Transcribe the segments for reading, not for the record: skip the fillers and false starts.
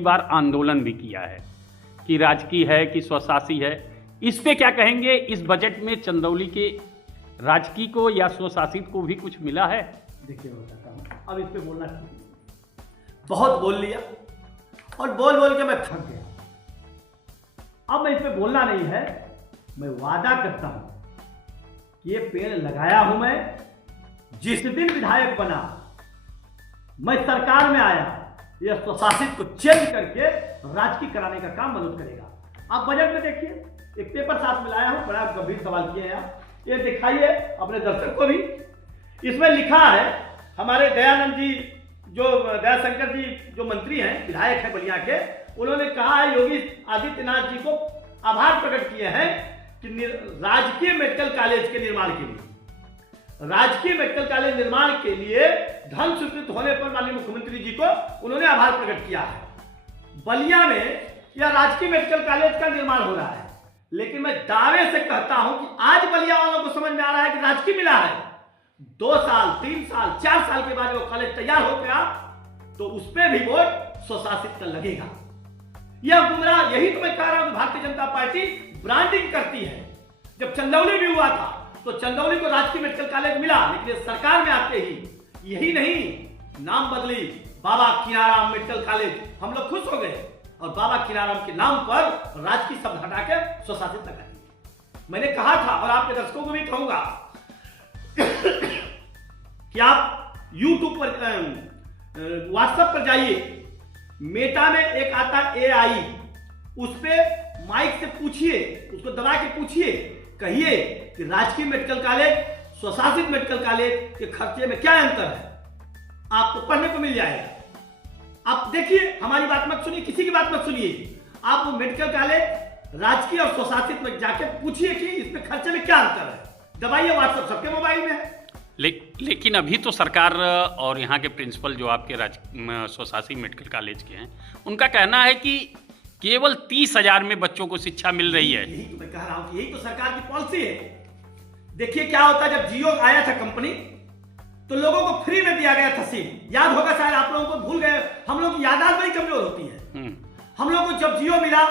की बार आंदोलन भी किया है कि राजकीय है कि स्वशासी है। इस पे क्या कहेंगे? इस बजट में चंदौली के राजकीय को या स्वशासित को भी कुछ मिला है? देखिए बताता हूँ, अब इस पे बोलना चाहिए, बहुत बोल लिया और बोल बोल के मैं थक गया। अब मैं इस पे बोलना नहीं है। मैं वादा करता हूं कि ये पेड़ लगाया हूं मैं। जिस दिन विधायक बना, मैं सरकार में आया, ये स्वशासित को चेंज करके राजकीय कराने का काम मनोज करेगा। आप बजट में देखिए, एक पेपर साथ में लाया हूं, बड़ा गंभीर सवाल किए हैं आप, ये दिखाइए अपने दर्शक को भी। इसमें लिखा है, हमारे दयानंद जी जो दयाशंकर जी जो मंत्री हैं, विधायक हैं बलिया के, उन्होंने कहा है योगी आदित्यनाथ जी को आभार प्रकट किए हैं कि राजकीय मेडिकल कॉलेज के निर्माण के लिए, राजकीय मेडिकल कॉलेज निर्माण के लिए धन स्वीकृत होने पर माननीय मुख्यमंत्री जी को उन्होंने आभार प्रकट किया है। बलिया में यह राजकीय मेडिकल कॉलेज का निर्माण हो रहा है, लेकिन मैं दावे से कहता हूं कि आज बलिया वालों को समझ में आ रहा है कि राजकीय मिला है। 2 साल 3 साल 4 साल के बाद वो कॉलेज तैयार हो गया तो उस पर भी वोट स्वशासित का लगेगा। यह गुमराह, यही तो मैं कह रहा हूं कि भारतीय जनता पार्टी ब्रांडिंग करती है। जब चंदौली भी हुआ था तो चंदौली को राजकीय मेडिकल कॉलेज मिला, लेकिन सरकार में आते ही यही नहीं, नाम बदली, बाबा किनाराम मेडिकल कॉलेज। हम लोग खुश हो गए और बाबा किनाराम के नाम पर राजकीय शब्द हटा के स्वशासित लगा दिया। मैंने कहा था और आपके दर्शकों को भी कहूंगा कि आप YouTube पर, व्हाट्सएप पर जाइए, मेटा में एक आता AI, उस पे माइक से पूछिए, उसको दबा के पूछिए, कहिए कि राजकीय मेडिकल कॉलेज स्वशासित मेडिकल कॉलेज के खर्चे में क्या अंतर है, आपको पढ़ने को मिल जाएगा। आप देखिए, हमारी बात मत सुनिए, किसी की बात मत सुनिए, आप वो मेडिकल कॉलेज राजकीय और स्वशासित में जाके पूछिए कि इसमें खर्चे में क्या अंतर है। दबाइए, व्हाट्सएप सबके मोबाइल में है। लेकिन अभी तो सरकार और यहाँ के प्रिंसिपल जो आपके स्वशासी मेडिकल कॉलेज के हैं, उनका कहना है कि केवल 30,000 में बच्चों को शिक्षा मिल रही है। यही तो मैं कह रहा हूँ कि यही तो सरकार की पॉलिसी है। देखिए क्या होता है, जब जियो आया था कंपनी, तो लोगों को फ्री में दिया गया था सिम। याद होगा शायद, आप लोगों को भूल गए, हम लोग की याददाश्त बड़ी कमजोर होती है। हम लोग को जब जियो मिला,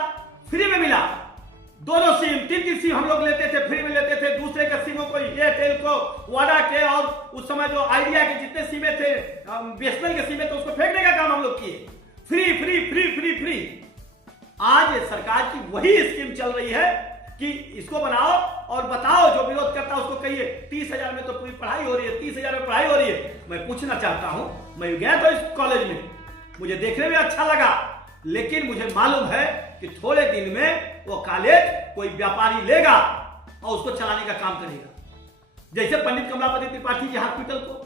फ्री में मिला, 2 सिम 3 सिम हम लोग लेते थे, फ्री में लेते थे। दूसरे के सिमों को, एयरटेल को, वाडा के, और उस समय जो आइडिया के जितने सिमें थे, बीएसएनएल के सिमें, तो उसको फेंकने का काम हम लोग किए। Free free free free free. आज सरकार की वही स्कीम चल रही है कि इसको बनाओ और बताओ, जो विरोध करता है उसको कहिए 30,000 में तो पूरी पढ़ाई हो रही है, 30,000 में पढ़ाई हो रही है। मैं पूछना चाहता हूं, मैं गया था इस कॉलेज में, मुझे देखने में अच्छा लगा, लेकिन मुझे मालूम है कि थोड़े दिन में वो कॉलेज कोई व्यापारी लेगा और उसको चलाने का काम करेगा। जैसे पंडित कमलापति त्रिपाठी जी हॉस्पिटल को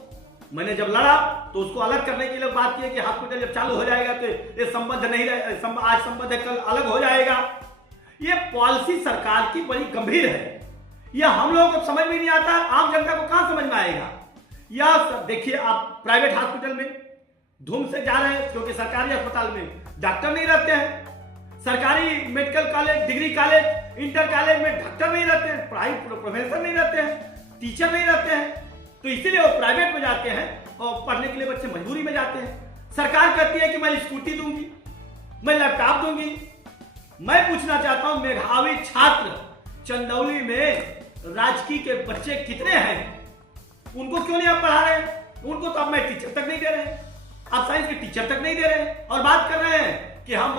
मैंने जब लड़ा तो उसको अलग करने के लिए बात की कि हॉस्पिटल जब चालू हो जाएगा तो ये संबंध नहीं रहे, आज संबंध है, कल अलग हो जाएगा। ये पॉलिसी सरकार की बड़ी गंभीर है। यह हम लोगों को समझ में नहीं आता, आम जनता को कहां समझ में आएगा। यह देखिए, आप प्राइवेट हॉस्पिटल में धूम से जा रहे हैं क्योंकि सरकारी अस्पताल में डॉक्टर नहीं रहते हैं। सरकारी medical college, degree college, inter college में डॉक्टर नहीं रहते हैं, पढ़ाई प्रोफेसर नहीं रहते हैं, टीचर नहीं रहते हैं, तो इसीलिए वो प्राइवेट में जाते हैं और पढ़ने के लिए बच्चे मजबूरी में जाते हैं। सरकार कहती है कि मैं स्कूटी दूंगी, मैं लैपटॉप दूंगी। मैं पूछना चाहता हूं, मेधावी छात्र चंदौली में राजकीय के बच्चे कितने हैं? उनको क्यों नहीं आप पढ़ा रहे हैं? उनको तो अब मैं टीचर तक नहीं दे रहे हैं, आप साइंस के टीचर तक नहीं दे रहे हैं, और बात कर रहे हैं कि हम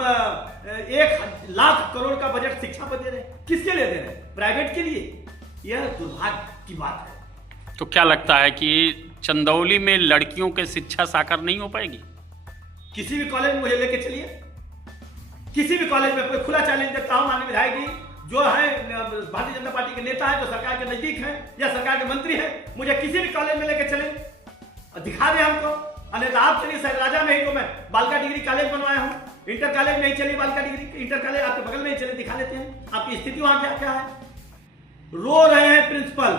1 लाख करोड़ का बजट शिक्षा पर दे रहे हैं। किसके लिए दे रहे हैं? प्राइवेट के लिए। यह दुर्भाग्य की बात है। तो क्या लगता है कि चंदौली में लड़कियों के शिक्षा साकार नहीं हो पाएगी? किसी भी कॉलेज में मुझे लेके चलिए, किसी भी कॉलेज में कोई खुला चैलेंज देता हूं। माननीय विधायक जी जो है भारतीय जनता पार्टी के नेता है, जो सरकार के नजदीक हैं या सरकार के मंत्री हैं, मुझे किसी भी कॉलेज में लेके चले और दिखा दे हमको। अन्यथा आप चलिए सहराजा में ही, तो मैं बालिका डिग्री कॉलेज बनवाया हूँ, इंटर कॉलेज में ही चलिए, बालिका डिग्री इंटर कॉलेज आपके बगल में ही चले, दिखा देते हैं आपकी स्थिति वहां क्या क्या है। रो रहे हैं प्रिंसिपल,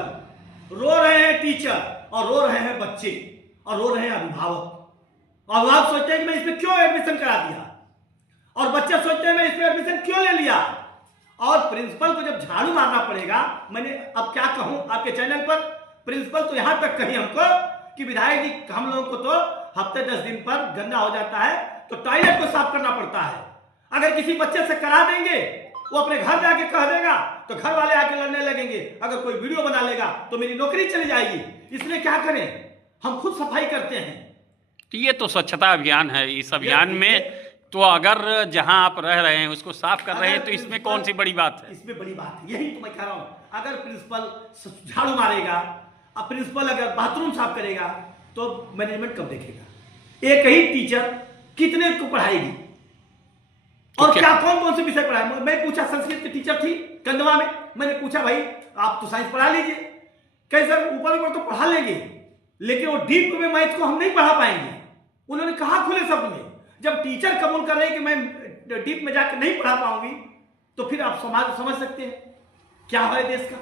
रो रहे हैं टीचर, और रो रहे हैं बच्चे, और रो रहे हैं अभिभावक। अभिभावक सोचते हैं कि मैं इसमें क्यों एडमिशन करा दिया, और बच्चे सोचते हैं मैं इसमें एडमिशन क्यों ले लिया। और प्रिंसिपल को जब झाड़ू मारना पड़ेगा, मैंने अब क्या कहूं आपके चैनल पर, प्रिंसिपल तो यहां तक कही हमको कि विधायक जी हम लोगों को तो हफ्ते 10 दिन पर गंदा हो जाता है, तो टॉयलेट को साफ करना पड़ता है। अगर किसी बच्चे से करा देंगे, वो अपने घर जाके कह देगा तो घर वाले आके लड़ने लगेंगे। अगर कोई वीडियो बना लेगा तो मेरी नौकरी चली जाएगी। इसलिए क्या करें, हम खुद सफाई करते हैं। तो ये तो स्वच्छता अभियान है। इस अभियान में तो अगर जहां आप रह रहे हैं उसको साफ कर रहे हैं तो इसमें कौन सी बड़ी बात है? इसमें बड़ी बात है, यही तो मैं कह रहा हूं। अगर प्रिंसिपल झाड़ू मारेगा, अब प्रिंसिपल अगर बाथरूम साफ करेगा तो मैनेजमेंट कब देखेगा? एक ही टीचर कितने को पढ़ाएगी और क्या कौन कौन से विषय पढ़ाए? मैं पूछा, संस्कृत की टीचर थी कंदवा में, मैंने पूछा भाई आप तो साइंस पढ़ा लीजिए। कहे सर ऊपर ऊपर तो पढ़ा लेंगे लेकिन वो डीप में मैथ को हम नहीं पढ़ा पाएंगे। उन्होंने कहा खुले शब्द में, जब टीचर कबूल कर रहे हैं कि मैं डीप में जाकर नहीं पढ़ा पाऊंगी तो फिर आप समाज समझ सकते हैं क्या है देश का।